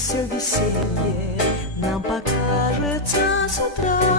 все веселье нам покажется с утра.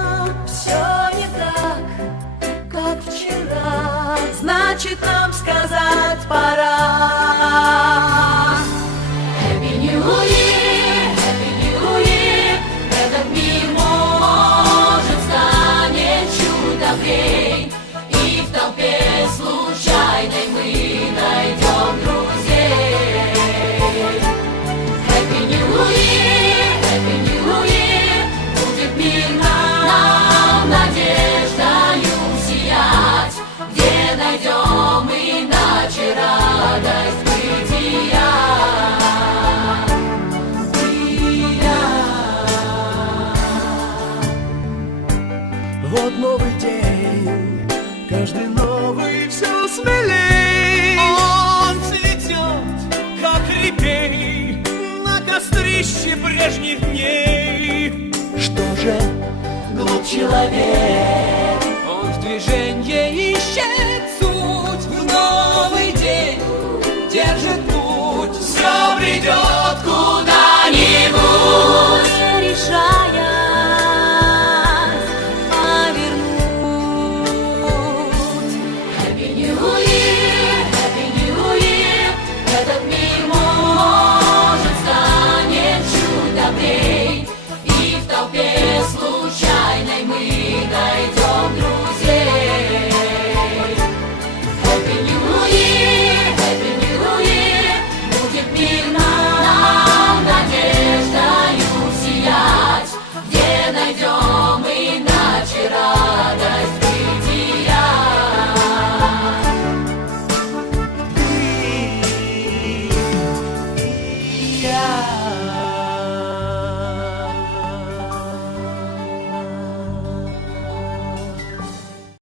Вот новый день, каждый новый все смелей. Он цветет, как репей, на кострище прежних дней. Что же, глуп человек, он в движении.